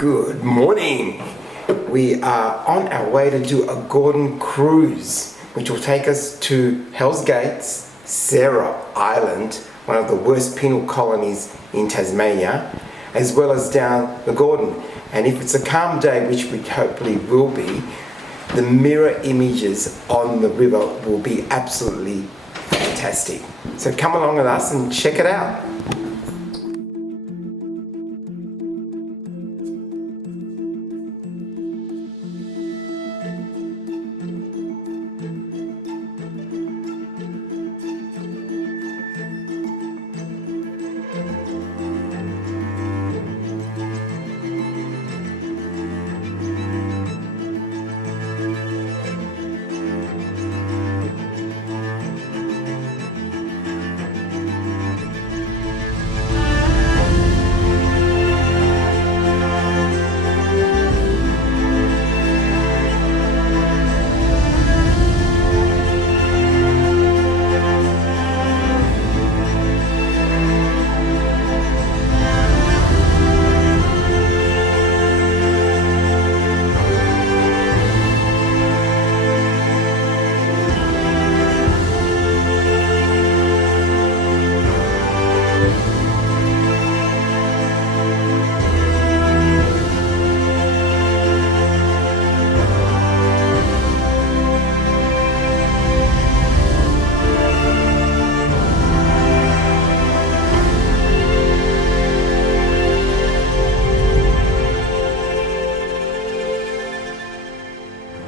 Good morning. We are on our way to do a Gordon cruise, which will take us to Hell's Gates, Sarah Island, one of the worst penal colonies in Tasmania, as well as down the Gordon. And if it's a calm day, which we hopefully will be, the mirror images on the river will be absolutely fantastic. So come along with us and check it out.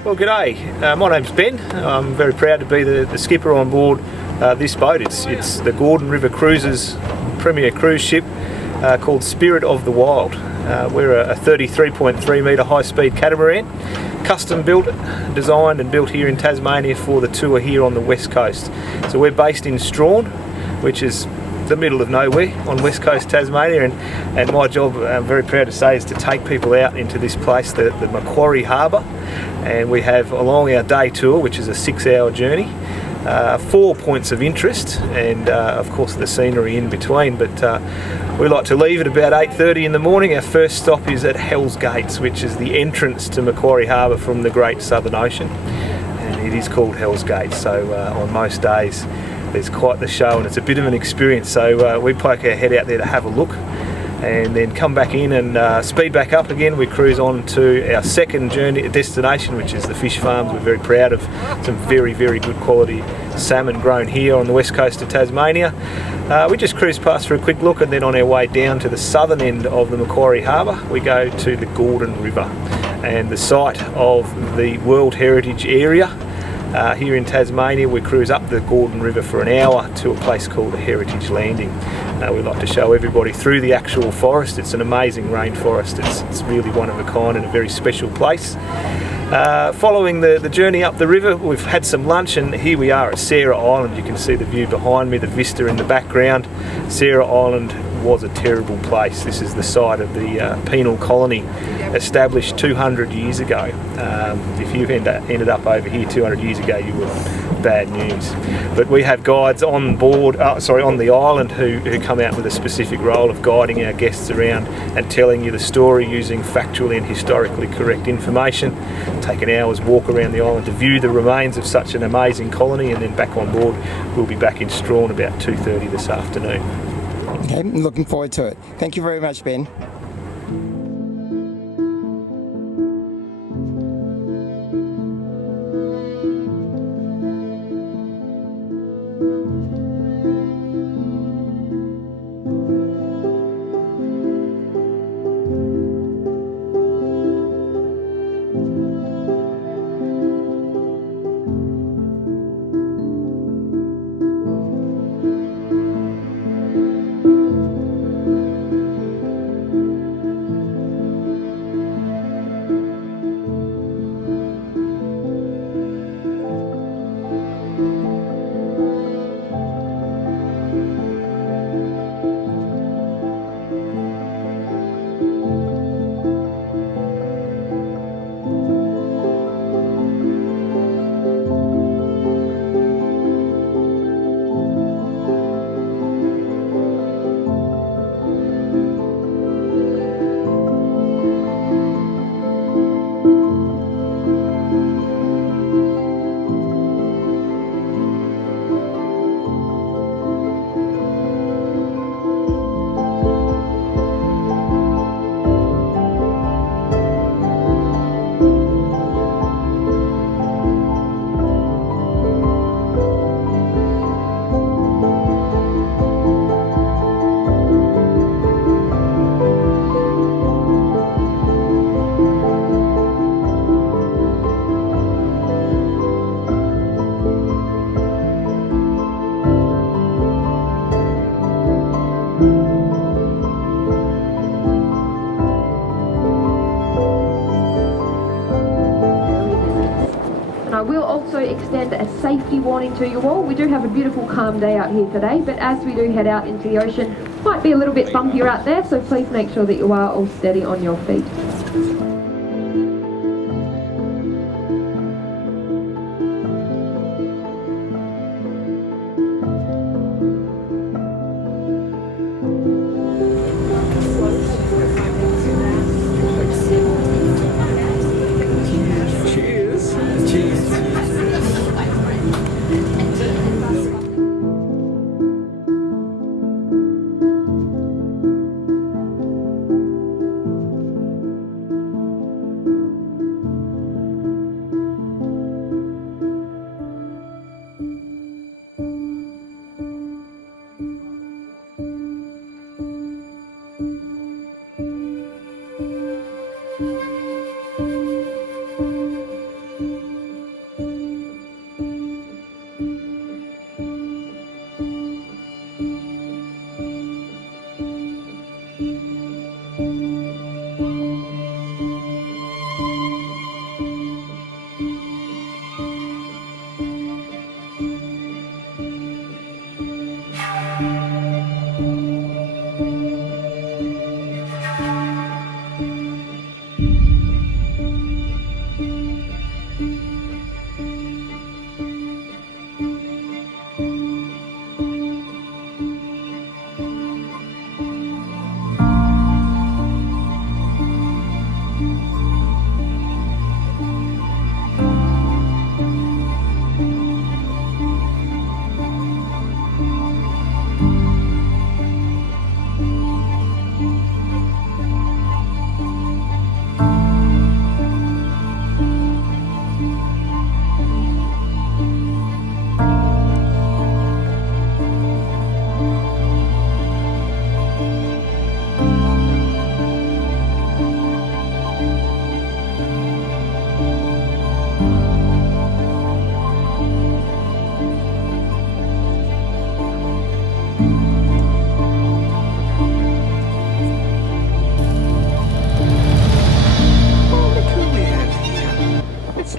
Well, g'day. My name's Ben. I'm very proud to be the skipper on board this boat. It's the Gordon River Cruises premier cruise ship called Spirit of the Wild. We're a 33.3 metre high-speed catamaran, custom built, designed and built here in Tasmania for the tour here on the west coast. So we're based in Strawn, which is the middle of nowhere on west coast Tasmania, and my job, I'm very proud to say, is to take people out into this place, the Macquarie Harbour. And we have along our day tour, which is a 6-hour journey, 4 points of interest, and of course the scenery in between. But we like to leave at about 8:30 in the morning. Our first stop is at Hell's Gates, which is the entrance to Macquarie Harbour from the Great Southern Ocean, and it is called Hell's Gates. So on most days there's quite the show, and it's a bit of an experience. So we poke our head out there to have a look, and then come back in and speed back up again. We cruise on to our second journey destination, which is the fish farms. We're very proud of some very, very good quality salmon grown here on the west coast of Tasmania. We just cruise past for a quick look, and then on our way down to the southern end of the Macquarie Harbour, we go to the Gordon River, and the site of the World Heritage Area. Here in Tasmania, we cruise up the Gordon River for an hour to a place called the Heritage Landing. We like to show everybody through the actual forest. It's an amazing rainforest. It's really one of a kind and a very special place. Following the journey up the river, we've had some lunch, and here we are at Sarah Island. You can see the view behind me, the vista in the background. Sarah Island was a terrible place. This is the site of the penal colony established 200 years ago. If you've ended up over here 200 years ago, you were bad news. But we have guides on board, on the island who come out with a specific role of guiding our guests around and telling you the story using factually and historically correct information. Take an hour's walk around the island to view the remains of such an amazing colony, and then back on board. We'll be back in Strawn about 2:30 this afternoon. Okay, I'm looking forward to it. Thank you very much, Ben. safety warning to you all. We do have a beautiful calm day out here today, but as we do head out into the ocean, might be a little bit bumpier out there, so please make sure that you are all steady on your feet.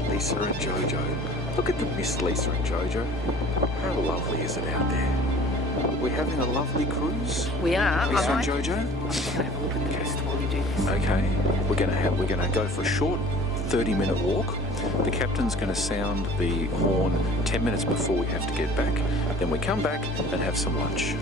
Lisa and Jojo. Look at the Miss Lisa and Jojo. How lovely is it out there? We're having a lovely cruise. We are. Lisa and Jojo. I'm just going to have a look at the rest while you do this. Okay. We're going to go for a short 30-minute walk. The captain's going to sound the horn 10 minutes before we have to get back. Then we come back and have some lunch.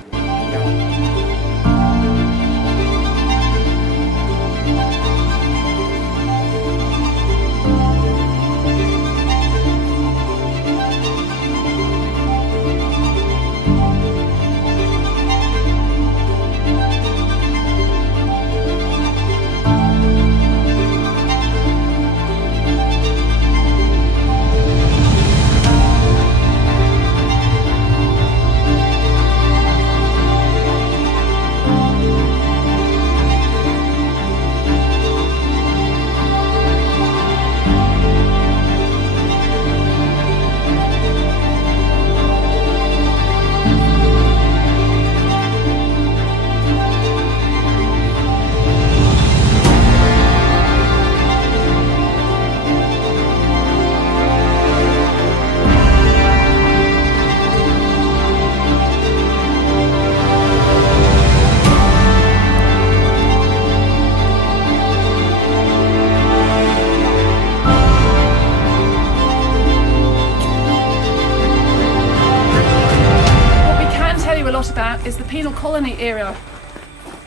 About is the penal colony era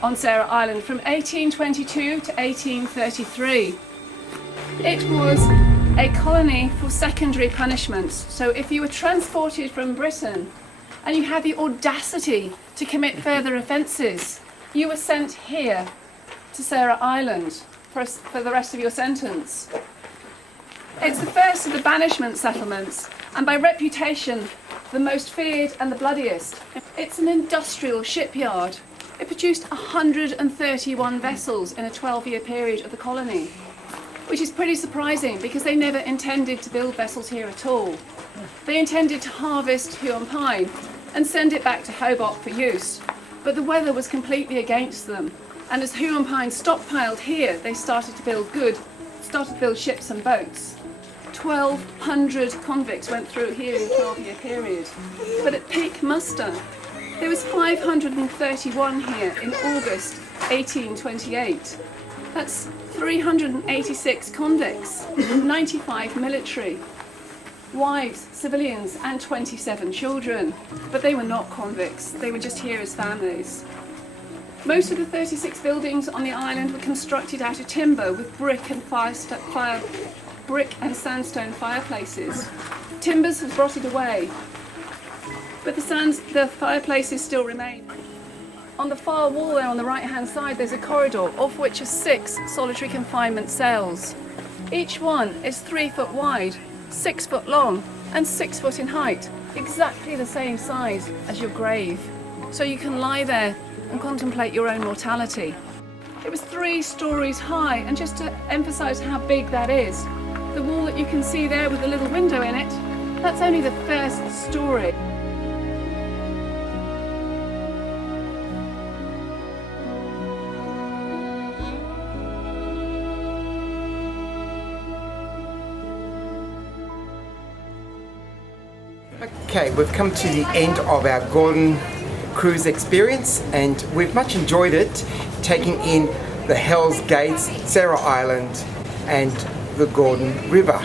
on Sarah Island from 1822 to 1833. It was a colony for secondary punishments. So if you were transported from Britain and you had the audacity to commit further offences, you were sent here to Sarah Island for the rest of your sentence. It's the first of the banishment settlements, and by reputation the most feared and the bloodiest. It's an industrial shipyard. It produced 131 vessels in a 12-year period of the colony, which is pretty surprising because they never intended to build vessels here at all. They intended to harvest Huon pine and send it back to Hobart for use, but the weather was completely against them, and as Huon pine stockpiled here, they started to build ships and boats. 1,200 convicts went through here in a 12-year period. But at peak muster, there was 531 here in August 1828. That's 386 convicts, 95 military, wives, civilians, and 27 children. But they were not convicts, they were just here as families. Most of the 36 buildings on the island were constructed out of timber with brick and sandstone fireplaces. Timbers have rotted away, but the fireplaces still remain. On the far wall there on the right-hand side, there's a corridor, of which are 6 solitary confinement cells. Each one is 3 foot wide, 6 foot long, and 6 foot in height, exactly the same size as your grave. So you can lie there and contemplate your own mortality. It was 3 stories high, and just to emphasize how big that is, the wall that you can see there with the little window in it, that's only the first story. Okay, we've come to the end of our Gordon cruise experience, and we've much enjoyed it, taking in the Hells Gates, Sarah Island and the Gordon River.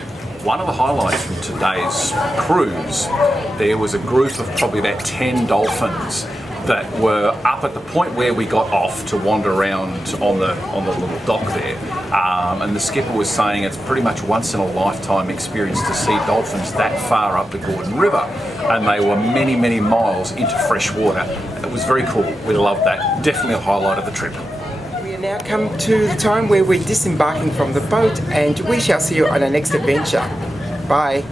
One of the highlights from today's cruise, there was a group of probably about 10 dolphins that were up at the point where we got off to wander around on the little dock there, and the skipper was saying it's pretty much once in a lifetime experience to see dolphins that far up the Gordon River, and they were many, many miles into fresh water. It was very cool. We loved that. Definitely a highlight of the trip. We have now come to the time where we're disembarking from the boat, and we shall see you on our next adventure. Bye.